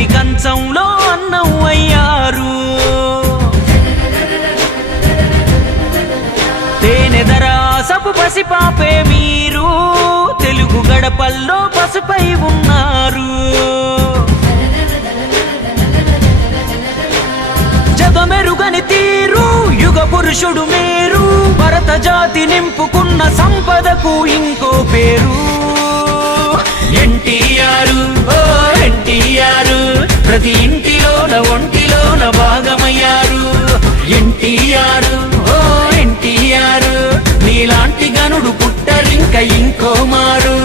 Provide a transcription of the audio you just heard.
గుడి కంచంలో అన్నం అయ్యారు. తేనెదరాసపు పసిపాపే మీరు, తెలుగు గడపల్లో పసుపై ఉన్నారు. జగమెరుగని తీరు యుగ పురుషుడు మీరు, భరత జాతి నింపుకున్న సంపదకు ఇంకో పేరు. ఎన్టీఆర్ ఓ ఎన్టీఆర్, ప్రతి ఇంటిలోన ఒంటిలోన భాగమయ్యారు. ఎన్టీఆర్ ఓ ఎన్టీఆర్, నీలాంటి గనుడు పుట్టరింక ఇంకో మారు.